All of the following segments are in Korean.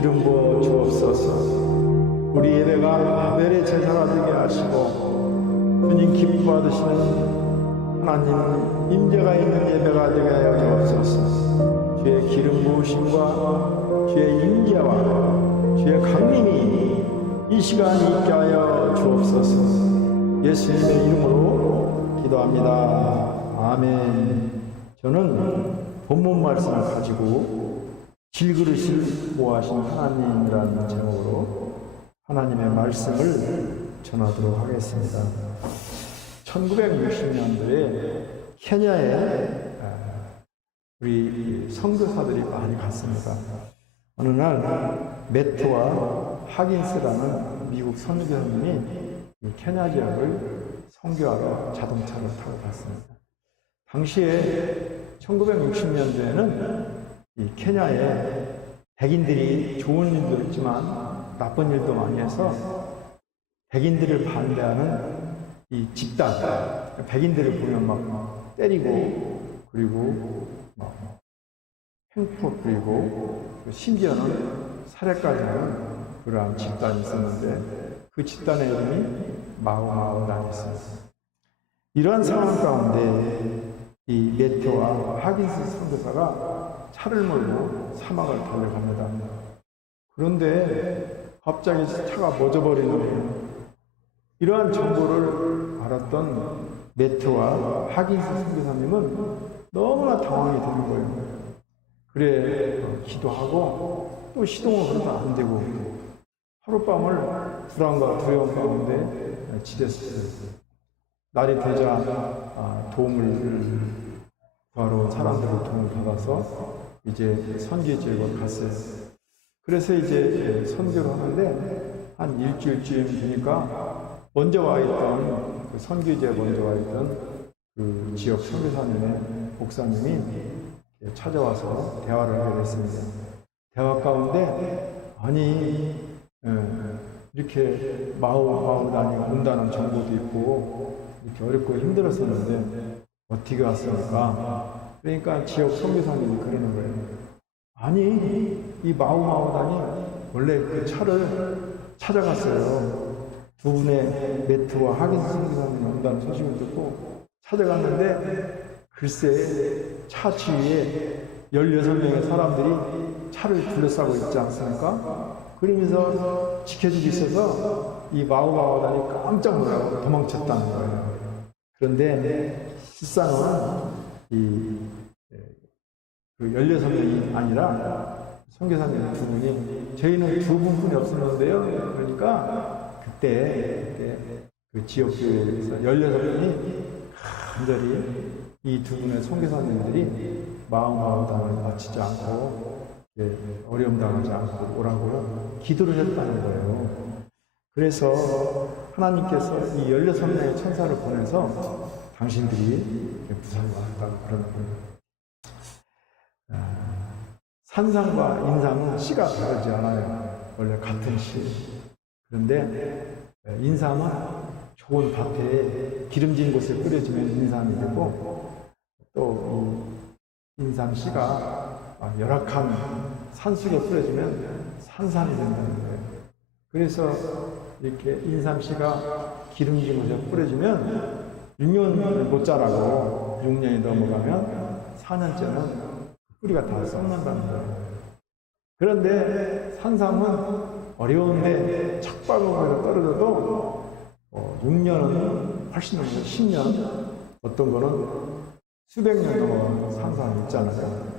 기름 부어 주옵소서. 우리 예배가 아벨의 제사가 되게 하시고 주님 기쁨 받으시는 하나님 임재가 있는 예배가 되게 하여 주옵소서. 주의 기름 부으심과 주의 임재와 주의 강림이 이 시간 있게 하여 주옵소서. 예수님의 이름으로 기도합니다. 아멘. 저는 본문 말씀을 가지고 질그릇을 모아신 하나님이라는 제목으로 하나님의 말씀을 전하도록 하겠습니다. 1960년도에 케냐에 우리 선교사들이 많이 갔습니다. 어느 날 매트와 하긴스라는 미국 선교사님이 케냐 지역을 선교하러 자동차를 타고 갔습니다. 당시에 1960년도에는 이 케냐에 백인들이 좋은 일도 있지만 나쁜 일도 많이 해서 백인들을 반대하는 이 집단, 백인들을 보면 막 때리고 그리고 막 횡포 부리고 심지어는 살해까지 하는 그러한 집단이 있었는데 그 집단의 이름이 마오마오단이었습니다. 이러한 상황 가운데 이 메테와 하긴스 선교사가 차를 몰고 사막을 달려갑니다. 그런데 갑자기 차가 멎어버리는 거예요. 이러한 정보를 알았던 메테와 하긴스 선교사님은 너무나 당황이 되는 거예요. 그래 기도하고 또 시동을 걸어도 안 되고 하룻밤을 불안과 두려움 가운데 지냈어요. 날이 되자 도움을 구하러 온 사람들의 도움을 받아서 이제 선교 지역을 갔어요. 그래서 이제 선교를 하는데 한 일주일쯤 되니까 먼저 와 있던 그 선교 지역에 먼저 와 있던 그 지역 선교사님의 목사님이 찾아와서 대화를 하게 됐습니다. 대화 가운데 아니 이렇게 마오단이 온다는 정보도 있고 이렇게 어렵고 힘들었었는데 어떻게 왔습니까? 그러니까 지역 선교사님이 그러는 거예요. 아니 이 마오단이 원래 그 차를 찾아갔어요. 두 분의 메트와 하긴스 선교사님이 온다는 소식을 듣고 찾아갔는데 글쎄 차 주위에 16명의 사람들이 차를 둘러싸고 있지 않습니까? 그러면서 지켜주고 있어서 이 마오단이 깜짝 놀라고 도망쳤다는 거예요. 그런데 실상은 그 16명이 아니라 선교사님 두 분이 저희는 두 분뿐이 없었는데요. 그러니까 그때 그 지역교회에서 16명이 간절히 이 두 분의 선교사님들이 마오단을 다치지 않고 어려움 당하지 않고 오라고 기도를 했다는 거예요. 그래서 하나님께서 이 16명의 천사를 보내서 당신들이 부산에 왔다고 그러는 거예요. 산상과 인상은 씨가 다르지 않아요. 원래 같은 씨. 그런데 인삼은 좋은 밭에 기름진 곳에 뿌려지면 인삼이 되고 또 인삼 씨가 열악한 산속에 뿌려지면 산삼이 된다는 거예요. 그래서 이렇게 인삼 씨가 기름진 곳에 뿌려지면 6년을 못 자라고 6년이 넘어가면 4년째는 뿌리가 다 썩는다는 거예요. 그런데 산삼은 어려운데 착박으로 떨어져도 6년은 훨씬 넘는 10년, 어떤 거는 수백 년 동안 산삼이 있잖아요.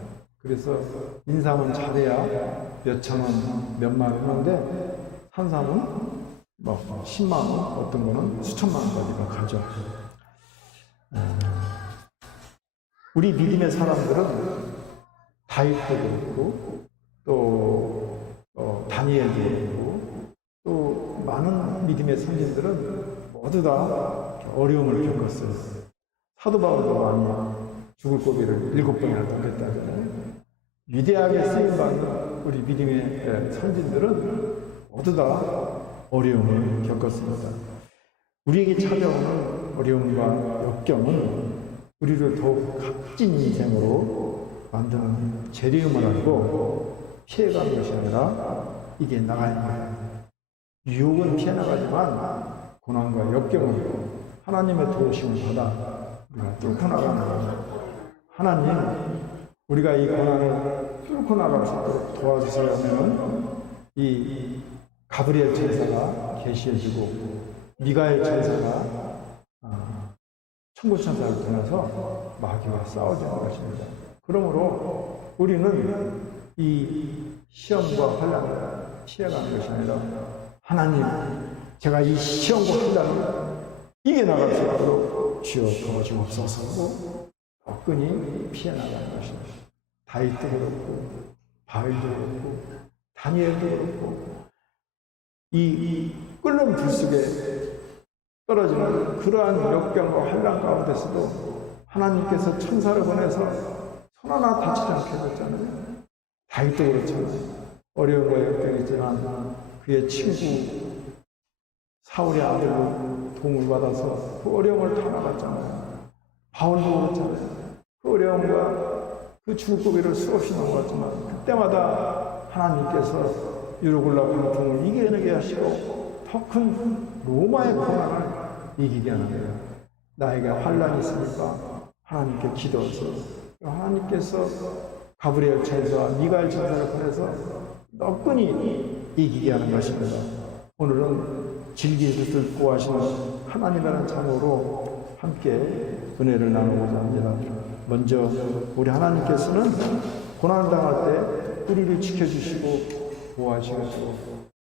그래서 인삼은 잘해야 몇 천 원, 몇만 원인데 산삼은 뭐 10만 원, 어떤 거는 수천만 원까지가 가죠. 우리 믿음의 사람들은 다윗도 그렇고 또 다니엘도 그렇고 또 많은 믿음의 선진들은 모두 다 어려움을 겪었어요. 사도 바울도 많이 죽을 고비를 7번이나 넘겼다잖아요. 위대하게 쓰임받는 우리 믿음의 선진들은 모두 다 어려움을 겪었습니다. 우리에게 찾아오는 어려움과 역경은 우리를 더욱 값진 인생으로 만드는 재료임을 알고 피해가는 것이 아니라 이게 나가야 합니다. 유혹은 피해나가지만 고난과 역경은 하나님의 도우심을 받아 우리가 뚫고 나가는 겁니다. 하나님, 우리가 이 고난을 뚫고 나갈 수 있도록 도와주세요 하면 이 가브리엘 천사가 계시해주고 미가엘 천사가 천군천사를 통해서 마귀와 싸워주는 것입니다. 그러므로 우리는 이 시험과 환난을 피해가는 것입니다. 하나님, 제가 이 시험과 환난을 이겨나갈 수 있도록 주여 도와주옵소서. 끈이 피해나가는 것입니다. 다윗도 그렇고 바울도 그렇고 다니엘도 그렇고 이 끓는 불 속에 떨어지는 그러한 역경과 환난 가운데서도 하나님께서 천사를 보내서 손 하나 다치지 않게 해줬잖아요. 다윗도 그렇잖아요. 어려운 거 역경이지만 그의 친구 사울의 아들로 도움을 받아서 그 어려움을 다 나갔잖아요. 바울도 그렇잖아요. 그 어려움과 그 죽을 고비를 수없이 넘어갔지만 그때마다 하나님께서 유로굴라 광풍을 이겨내게 하시고 더 큰 로마의 고난을 이기게 하는 거예요. 나에게 환난이 있으니까 하나님께 기도해서 하나님께서 가브리엘 천사와 미가엘 천사를 보내서 너끈히 이기게 하는 것입니다. 오늘은 질기게 듣고 하시는 하나님이라는 참으로 함께 은혜를 나누고자 합니다. 먼저 우리 하나님께서는 고난을 당할 때 우리를 지켜주시고 보호하시고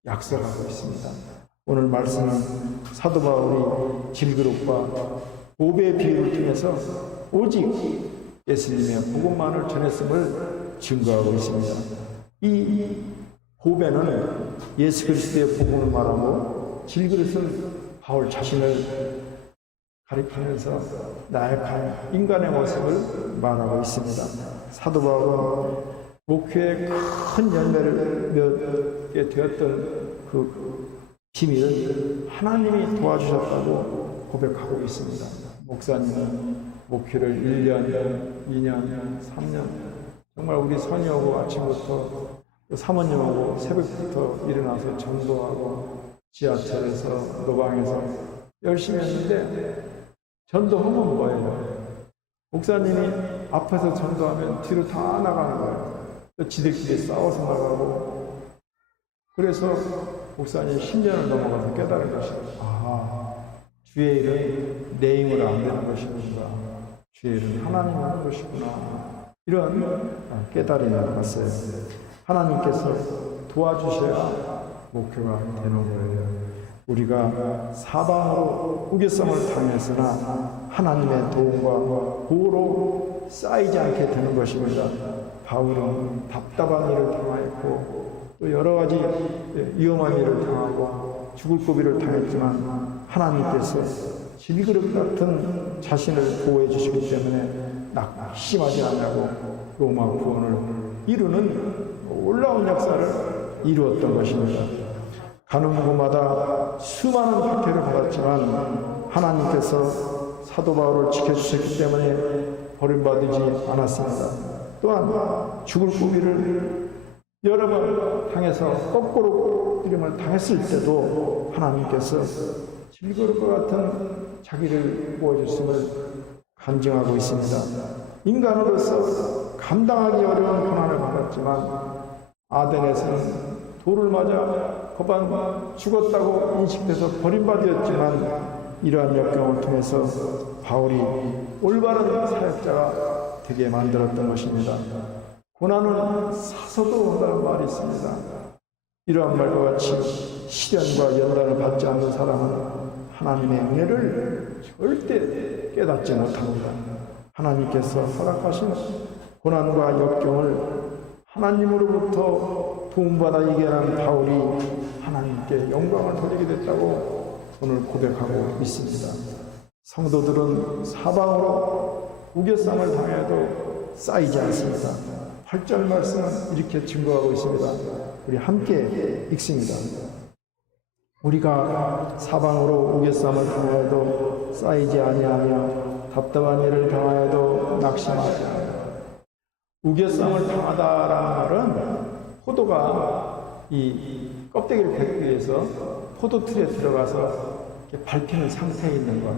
약속하고 있습니다. 오늘 말씀은 사도 바울이 질그릇과 보배의 비유를 통해서 오직 예수님의 복음만을 전했음을 증거하고 있습니다. 이 보배는 예수 그리스도의 복음을 말하고 질그릇은 바울 자신을 가리키면서 나약한 인간의 모습을 말하고 있습니다. 사도 바울은 목회의 큰 열매를 맺게 되었던 그 비밀은 하나님이 도와주셨다고 고백하고 있습니다. 목사님은 목회를 1년, 2년, 3년 정말 우리 선녀하고 아침부터 사모님하고 새벽부터 일어나서 전도하고 지하철에서 노방에서 열심히 했는데 전도하면 뭐예요? 목사님이 앞에서 전도하면 뒤로 다 나가는 거예요. 또 지들끼리 싸워서 나가고. 그래서 목사님이 10년을 넘어가서 깨달은 것입니다. 주의 일은 내 힘으로 안 되는 것이구나. 주의 일은 하나님 하는 것이구나. 이런 깨달음이 나갔어요. 하나님께서 도와주셔야 목표가 되는 거예요. 우리가 사방으로 우겨쌈을 당했으나 하나님의 도움과 보호로 쌓이지 않게 되는 것입니다. 바울은 답답한 일을 당하였고 또 여러 가지 위험한 일을 당하고 죽을 고비를 당했지만 하나님께서 질그릇 같은 자신을 보호해 주시기 때문에 낙심하지 않냐고 로마 구원을 이루는 놀라운 역사를 이루었던 것입니다. 가는 곳마다 수많은 박해를 받았지만 하나님께서 사도 바울을 지켜주셨기 때문에 버림받지 않았습니다. 또한 죽을 고비를 여러 번 당해서 거꾸로 이름을 당했을 때도 하나님께서 질그릇과 같은 자기를 보여줬음을 간증하고 있습니다. 인간으로서 감당하기 어려운 고난을 받았지만 아덴에서는 돌을 맞아 거반 죽었다고 인식돼서 버림받았지만 이러한 역경을 통해서 바울이 올바른 사역자가 되게 만들었던 것입니다. 고난은 사서도 한다는 말이 있습니다. 이러한 말과 같이 시련과 연단을 받지 않는 사람은 하나님의 은혜를 절대 깨닫지 못합니다. 하나님께서 허락하신 고난과 역경을 하나님으로부터 도움받아 이겨낸 바울이 하나님께 영광을 돌리게 됐다고 오늘 고백하고 있습니다. 성도들은 사방으로 우겨쌈을 당해도 쌓이지 않습니다. 8절 말씀은 이렇게 증거하고 있습니다. 우리 함께 읽습니다. 우리가 사방으로 우겨쌈을 당하여도 쌓이지 아니하며 답답한 일을 당하여도 낙심하지 않아요. 우겨쌈을 당하다라는 말은 포도가 이 껍데기를 벗기 위해서 포도틀에 들어가서 이렇게 밟히는 상태에 있는 것,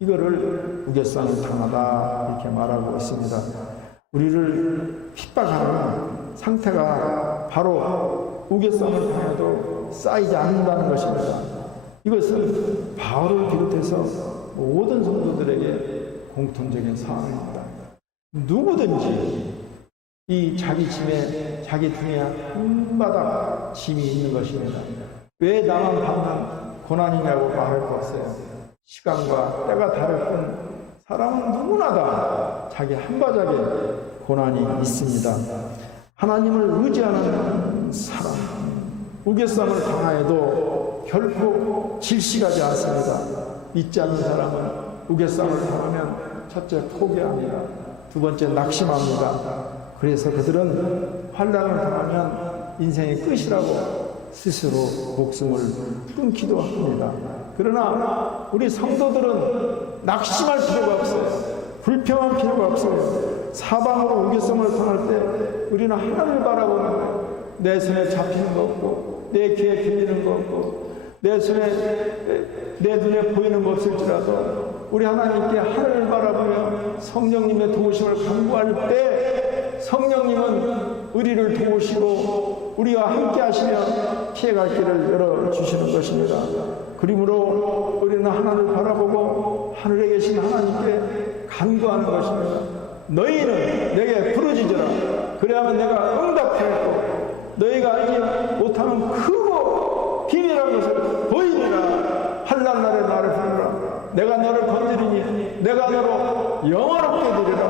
이거를 우겨싸는 당하다 이렇게 말하고 있습니다. 우리를 핍박하는 상태가 바로 우겨싸는 당해도 쌓이지 않는다는 것입니다. 이것은 바울을 비롯해서 모든 성도들에게 공통적인 사항입니다. 누구든지 이 자기 짐에, 자기 등에 한바닥 짐이 있는 것입니다. 왜 나만 받는 고난이냐고 말할 거 없어요. 시간과 때가 다를 뿐 사람은 누구나 다 자기 한바닥에 고난이 있습니다. 하나님을 의지하는 사람, 우겨쌈을 당하여도 결코 질식하지 않습니다. 믿지 않는 사람은 우겨쌈을 당하면 첫째 포기합니다. 두 번째 낙심합니다. 그래서 그들은 환난을 당하면 인생의 끝이라고 스스로 목숨을 끊기도 합니다. 그러나 우리 성도들은 낙심할 필요가 없어요. 불평할 필요가 없어요. 사방으로 우겨쌈을 당할 때 우리는 하나님을 바라보는 거예요. 내 손에 잡히는 거 없고 내 귀에 들리는 거 없고 내 눈에 보이는 거 없을지라도 우리 하나님께 하늘을 바라보며 성령님의 도우심을 간구할 때 성령님은 우리를 도우시고 우리와 함께 하시며 피해갈 길을 열어주시는 것입니다. 그러므로 우리는 하나님을 바라보고 하늘에 계신 하나님께 간구하는 것입니다. 너희는 내게 부르짖으라. 그래야만 내가 응답하겠고 너희가 알지 못하는 크고 비밀한 것을 보이리라. 환난 날에 나를 부르라. 내가 너를 건드리니 내가 너로 영화롭게 되리라.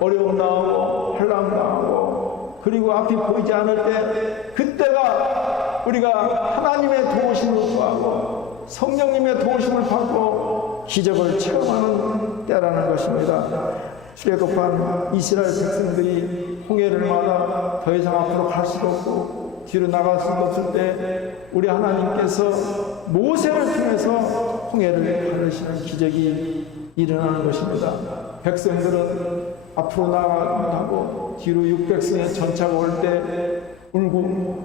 어려움 나오고 환난 나오고 그리고 앞이 보이지 않을 때 그때가 우리가 하나님의 도우심을 구하고 성령님의 도우심을 받고 기적을 체험하는 때라는 것입니다. 출애굽한 이스라엘 백성들이 홍해를 마다 더 이상 앞으로 갈 수도 없고 뒤로 나갈 수도 없을 때 우리 하나님께서 모세를 통해서 홍해를 가르시는 기적이 일어나는 것입니다. 백성들은 앞으로 나가지 못하고 뒤로 600승의 전차가 올 때 울고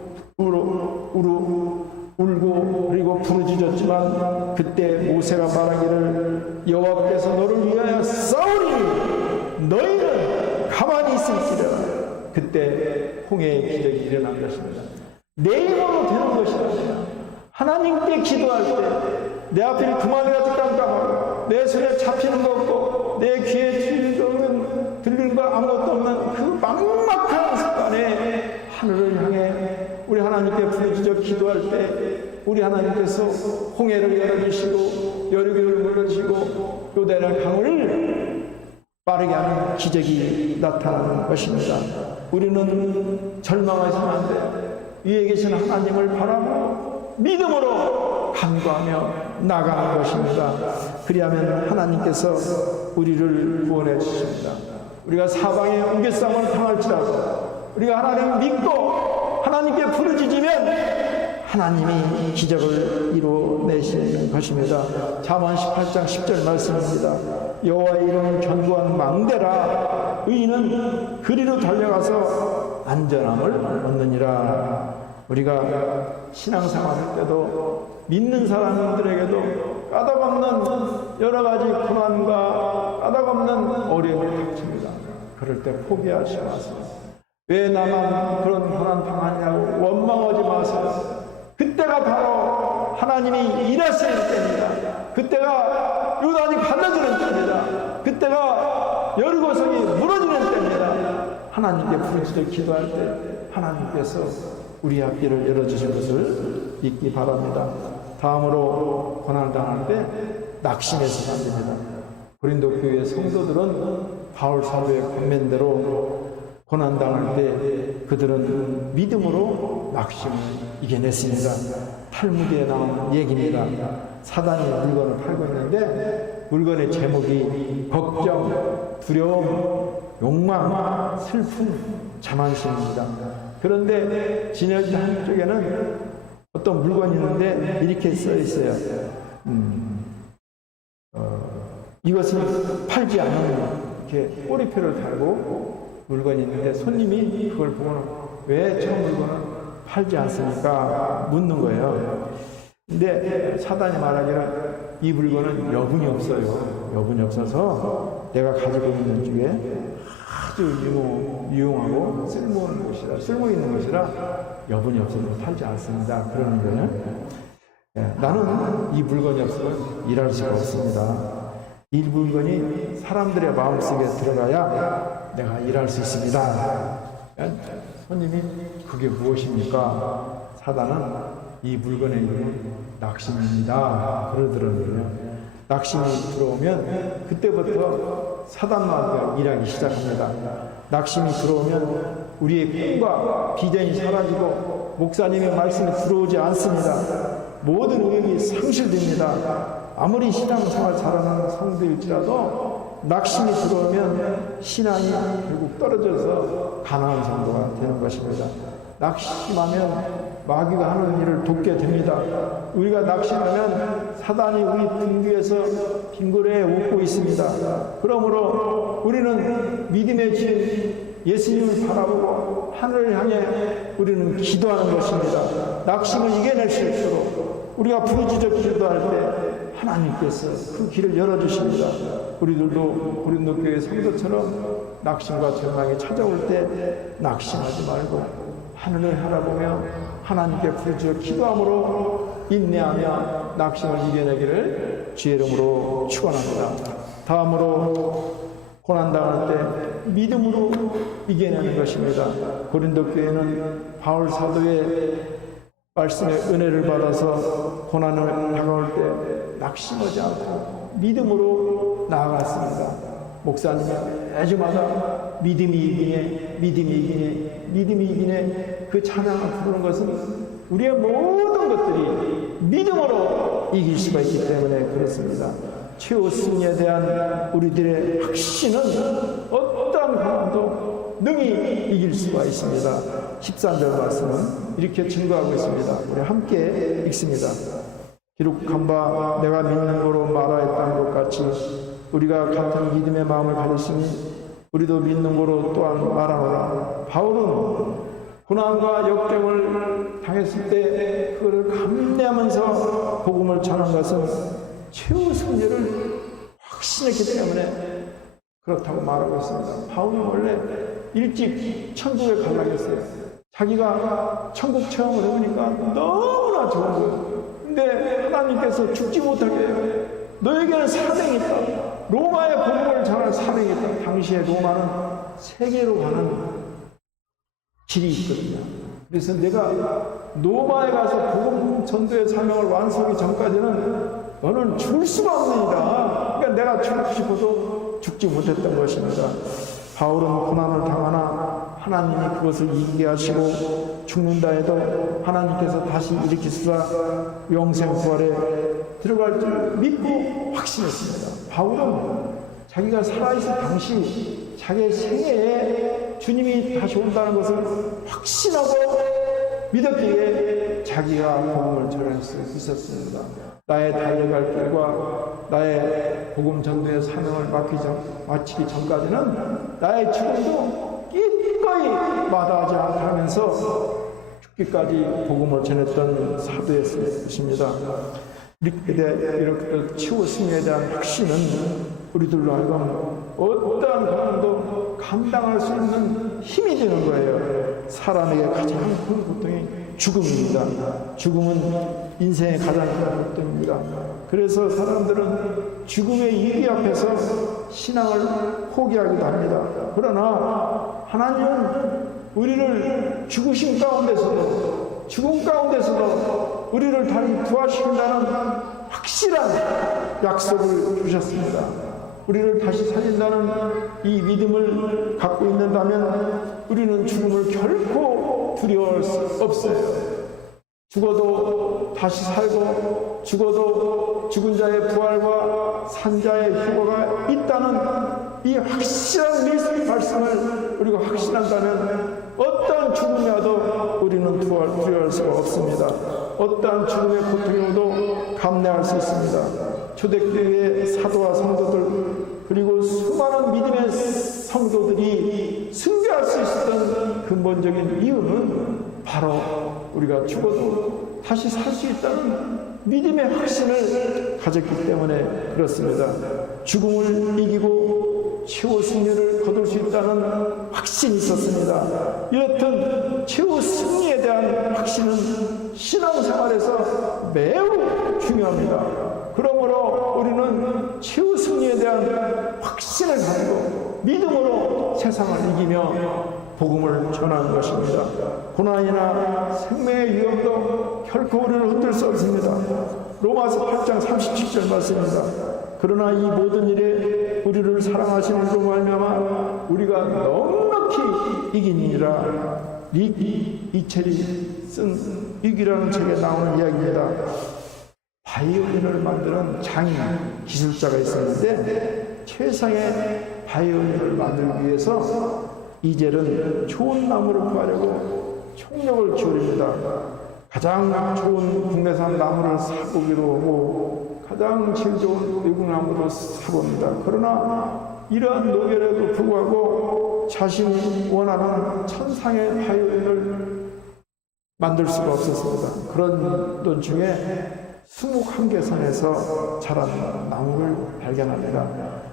그리고 부르짖었지만 그때 모세가 말하기를 여호와께서 너를 위하여 싸우리니 너희는 가만히 있을지라. 그때 홍해의 기적이 일어난 것입니다. 내 힘으로 되는 것이 아니라 하나님께 기도할 때 내 앞에 두마리가 깜깜하고 내 손에 잡히는 거 없고 내 귀에 들리는 거 아무것도 없는 그 막막한 순간에 하늘을 향해 우리 하나님께 부르짖어 기도할 때 우리 하나님께서 홍해를 열어주시고 여리고를 물어주시고 요단의 강을 빠르게 하는 기적이 나타나는 것입니다. 우리는 절망하시면 안 돼요. 위에 계신 하나님을 바라보고 믿음으로 간구하며 나가는 것입니다. 그리하면 하나님께서 우리를 구원해 주십니다. 우리가 사방에 우겨쌈을 당할지라도 우리가 하나님을 믿고 하나님께 부르짖으면 하나님이 기적을 이루어내시는 것입니다. 잠언 18장 10절 말씀입니다. 여호와의 이름은 견고한 망대라 의인은 그리로 달려가서 안전함을 얻느니라. 우리가 신앙생활 할 때도 믿는 사람들에게도 까닭없는 여러 가지 고난과 까닭없는 어려움이 닥칩니다. 그럴 때 포기하지 마세요. 왜 나만 그런 고난 당하냐고 원망하지 마세요. 그때가 바로 하나님이 일하시는 때입니다. 그때가 요단이 갈라지는 때입니다. 그때가 여리고성이 무너지는 때입니다. 하나님께 부르짖어 기도할 때 하나님께서 우리 앞길을 열어주신 것을 잊기 바랍니다. 다음으로 고난당할 때 낙심해서는 안 됩니다. 고린도 교회 성도들은 바울 사도의 권면대로 고난당할 때 그들은 믿음으로 낙심을 이겨냈습니다. 탈무드에 나온 얘기입니다. 사단이 물건을 팔고 있는데 물건의 제목이 걱정, 두려움, 욕망, 슬픔, 자만심입니다. 그런데 진열지 한쪽에는 어떤 물건이 있는데 이렇게 써 있어요. 이것은 팔지 않는 이렇게 꼬리표를 달고 물건이 있는데 손님이 그걸 보고는 왜 저 물건은 팔지 않습니까? 묻는 거예요. 근데 사단이 말하기를 이 물건은 여분이 없어요. 여분이 없어서 내가 가지고 있는 중에 아주 유용하고 쓸모 있는 것이라 여분이 없어서 팔지 않습니다. 그러는 거예요. 나는 이 물건이 없으면 일할 수가 없습니다. 이 물건이 사람들의 마음속에 들어가야 내가 일할 수 있습니다. 손님이 그게 무엇입니까? 사단은 이 물건의 이름은 낙심입니다. 그러더라고요. 낙심이 들어오면 그때부터 사단마다 일하기 시작합니다. 낙심이 들어오면 우리의 꿈과 비전이 사라지고 목사님의 말씀이 들어오지 않습니다. 모든 의욕이 상실됩니다. 아무리 신앙생활 잘하는 성도일지라도 낙심이 들어오면 신앙이 결국 떨어져서 가난한 성도가 되는 것입니다. 낙심하면 마귀가 하는 일을 돕게 됩니다. 우리가 낙심하면 사단이 우리 등 위에서 빙그레 웃고 있습니다. 그러므로 우리는 믿음의 진 예수님을 바라보고 하늘을 향해 우리는 기도하는 것입니다. 낙심을 이겨낼 수 있도록 우리가 부르짖어 기도할 때 하나님께서 그 길을 열어주십니다. 우리들도 고린도 교회 성도처럼 낙심과 절망이 찾아올 때 낙심하지 말고 하늘을 바라보며 하나님께 부르짖어 기도함으로 인내하며 낙심을 이겨내기를 주의 이름으로 축원합니다. 다음으로 고난당할 때 믿음으로 이겨내는 것입니다. 고린도 교회는 바울 사도의 말씀의 은혜를 받아서 고난을 다가올 때 낙심하지 않고 믿음으로 나아갔습니다. 목사님이 매주마다 믿음이 이기네, 믿음이 이기네, 믿음이 이기네 그 찬양을 부르는 것은 우리의 모든 것들이 믿음으로 이길 수가 있기 때문에 그렇습니다. 최후 승리에 대한 우리들의 확신은 어떠한 고난도 능히 이길 수가 있습니다. 13절 말씀은 이렇게 증거하고 있습니다. 우리 함께 읽습니다. 기록한 바 내가 믿는 거로 말하였다는 것 같이 우리가 같은 믿음의 마음을 가졌으니 우리도 믿는 거로 또한 말하노라. 바울은 고난과 역경을 당했을 때 그것을 감내하면서 복음을 전한 것은 최후 승리를 확신했기 때문에 그렇다고 말하고 있습니다. 바울은 원래 일찍 천국에 가려고 했어요. 자기가 천국 체험을 해보니까 너무나 좋은 거예요. 근데 하나님께서 죽지 못하게 해요. 너에게는 사명이 있다. 로마의 복음을 전할 사명이 있다. 당시에 로마는 세계로 가는 길이 있거든요. 그래서 내가 로마에 가서 복음 전도의 사명을 완수하기 전까지는 너는 죽을 수가 없느니라. 그러니까 내가 죽고 싶어도 죽지 못했던 것입니다. 바울은 고난을 당하나 하나님이 그것을 이기게 하시고 죽는다 해도 하나님께서 다시 일으키시사 영생 부활에 들어갈 줄 믿고 확신했습니다. 바울은 자기가 살아있을 당시 자기의 생애에 주님이 다시 온다는 것을 확신하고 믿었기에 자기가 복음을 전할 수 있었습니다. 나의 달려갈 길과 나의 복음 전도의 사명을 마치기 전까지는 나의 죽음도 기꺼이 마다하지 않으면서 죽기까지 복음을 전했던 사도였습니다. 이렇게 최후 승리에 대한 확신은 우리들로 하여금 어떠한 고난도 감당할 수 있는 힘이 되는 거예요. 사람에게 가장 큰 고통이 죽음입니다. 죽음은 인생의 가장 큰 고통입니다. 그래서 사람들은 죽음의 이기 앞에서 신앙을 포기하기도 합니다. 그러나 하나님은 우리를 죽으심 가운데서도 죽음 가운데서도 우리를 다시 부활시킨다는 확실한 약속을 주셨습니다. 우리를 다시 살린다는 이 믿음을 갖고 있는다면 우리는 죽음을 결코 두려워할 수 없어요. 죽어도 다시 살고 죽어도 죽은 자의 부활과 산자의 휴거가 있다는 이 확실한 말씀을 우리가 확신한다면 어떠한 죽음이라도 우리는 두려워할 수가 없습니다. 어떠한 죽음의 고통이라도 감내할 수 있습니다. 초대교회의 사도와 성도들 그리고 수많은 믿음의 성도들이 승리할 수 있었던 근본적인 이유는 바로 우리가 죽어도 다시 살 수 있다는 믿음의 확신을 가졌기 때문에 그렇습니다. 죽음을 이기고 최후 승리를 거둘 수 있다는 확신이 있었습니다. 이렇듯 최후 승리에 대한 확신은 신앙생활에서 매우 중요합니다. 그러므로 우리는 최후 승리에 대한 확신을 가지고 믿음으로 세상을 이기며 복음을 전하는 것입니다. 고난이나 생명의 위험도 결코 우리를 흔들 수 없습니다. 로마서 8장 37절 말씀입니다. 그러나 이 모든 일에 우리를 사랑하시는 이로 말미암아 우리가 넉넉히 이기니라. 이철이 쓴 위기라는 책에 나오는 이야기입니다. 바이올린을 만드는 장인 기술자가 있었는데 최상의 바이올린을 만들기 위해서 이젤은 좋은 나무를 구하려고 총력을 기울입니다. 가장 좋은 국내산 나무를 사보기로 하고 가장 질 좋은 외국 나무를 사봅니다. 그러나 이러한 노력에도 불구하고 자신이 원하는 천상의 바이올린을 만들 수가 없었습니다. 그런 도중에 수목한계선에서 자란 나무를 발견합니다.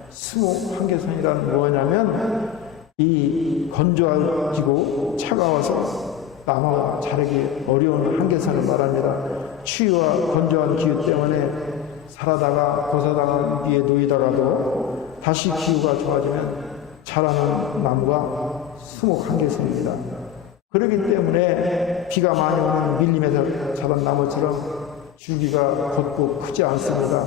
수목한계선이란 뭐냐면 이 건조하고 차가워서 나무가 자라기 어려운 한계선을 말합니다. 추위와 건조한 기후 때문에 살아다가 고사당 위에 놓이다가도 다시 기후가 좋아지면 자라는 나무가 수목한계선입니다. 그렇기 때문에 비가 많이 오는 밀림에서 자란 나무처럼 줄기가 걷고 크지 않습니다.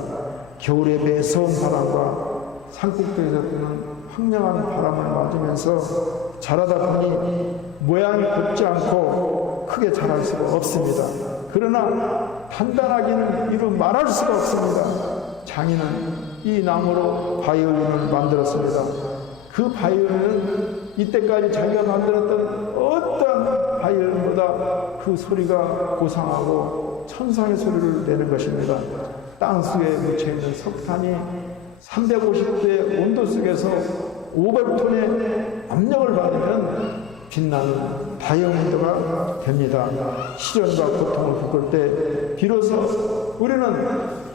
겨울에 매서운 바람과 산꼭대기에서 부는 황량한 바람을 맞으면서 자라다 보니 모양이 곱지 않고 크게 자랄 수가 없습니다. 그러나 단단하기는 이루 말할 수가 없습니다. 장인은 이 나무로 바이올린을 만들었습니다. 그 바이올린은 이때까지 자기가 만들었던 어떤 바이올린보다 그 소리가 고상하고 천상의 소리를 내는 것입니다. 땅속에 묻혀있는 석탄이 350도의 온도 속에서 500톤의 압력을 받으면 빛나는 다이아몬드가 됩니다. 시련과 고통을 겪을 때 비로소 우리는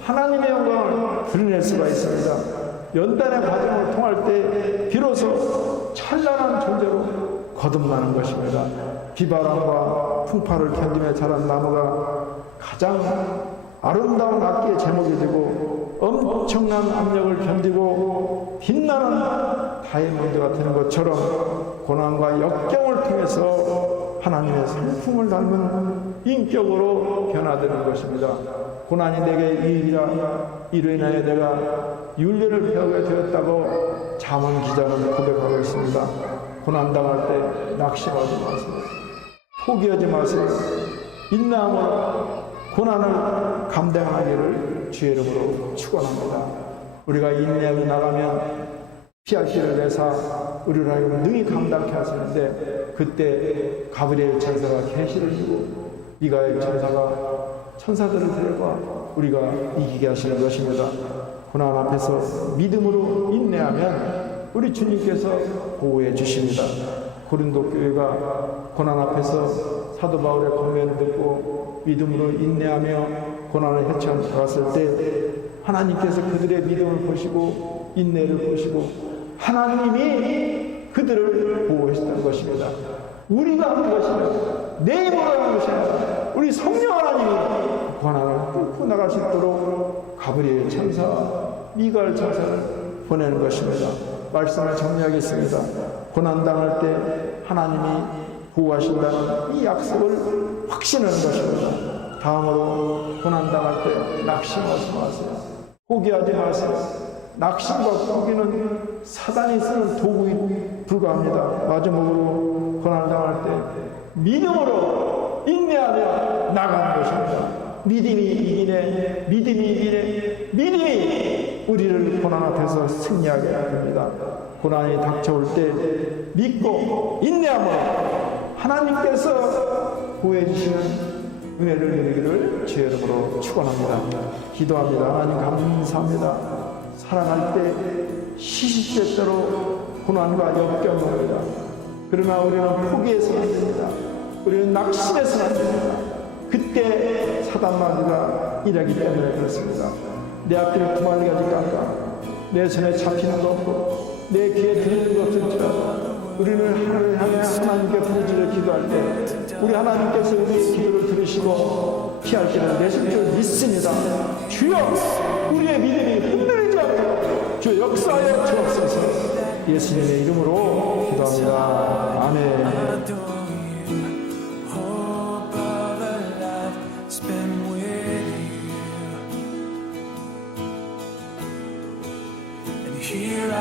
하나님의 영광을 드러낼 수가 있습니다. 연단의 과정을 통할 때 비로소 찬란한 존재로 거듭나는 것입니다. 비바람과 풍파를 견디며 자란 나무가 가장 아름다운 악기의 제목이 되고 엄청난 압력을 견디고 빛나는 다이아몬드가 되는 것처럼 고난과 역경을 통해서 하나님의 성품을 닮은 인격으로 변화되는 것입니다. 고난이 내게 유익이라 이로 인하여 내가 윤례를 배우게 되었다고 잠언 기자는 고백하고 있습니다. 고난당할 때 낙심하지 마세요. 포기하지 마세요. 인내함으로 고난을 감당하기를 주의 이름으로 축원합니다. 우리가 인내하고 나가면 피할 길을 내사 우리를 하여금 능히 감당케 하시는데 그때 가브리엘 천사가 계시를 주고 미가엘 천사가 천사들을 데려가 우리가 이기게 하시는 것입니다. 고난 앞에서 믿음으로 인내하면 우리 주님께서 보호해 주십니다. 고린도 교회가 고난 앞에서 사도 바울의 권면을 듣고 믿음으로 인내하며 고난을 헤쳐나갔을 때 하나님께서 그들의 믿음을 보시고 인내를 보시고 하나님이 그들을 보호하셨다는 것입니다. 우리가 하는 것이 아니라 내 힘으로 하는 것이 아니라 우리 성령 하나님이 고난을 뚫고 나갈 수 있도록 가브리엘 천사, 미가엘 천사를 보내는 것입니다. 말씀을 정리하겠습니다. 고난당할 때 하나님이 보호하신다는 이 약속을 확신하는 것입니다. 다음으로 고난당할 때 낙심하지 마세요. 포기하지 마세요. 낙심과 포기는 사단이 쓰는 도구에 불과합니다. 마지막으로 고난당할 때 믿음으로 인내하며 나가는 것입니다. 믿음이 이기네, 믿음이 이기네, 믿음이 우리를 고난 앞에서 승리하게 됩니다. 고난이 닥쳐올 때 믿고 인내함으로 하나님께서 보여주시는 은혜를 누리기를 주의 이름으로 축원합니다. 기도합니다. 하나님 감사합니다. 사랑할 때 시시때때로 고난과 역경을 옵니다. 그러나 우리는 포기해서는 안 됩니다. 우리는 낙심해서는 안 됩니다. 그때 사단마귀가 일하기 때문에 그렇습니다. 내 앞길을 두 마리가 깎아 내 손에 잡히는 거 없고 내 귀에 들리는 것 없을지라도 우리는 하나님을 향해 하나님께 부르짖어 기도할 때 우리 하나님께서 우리의 기도를 들으시고 피할 때는 내실 줄 믿습니다. 주여 우리의 믿음이 흔들리지 않도록 주 역사하여 주옵소서. 예수님의 이름으로 기도합니다. 아멘. Here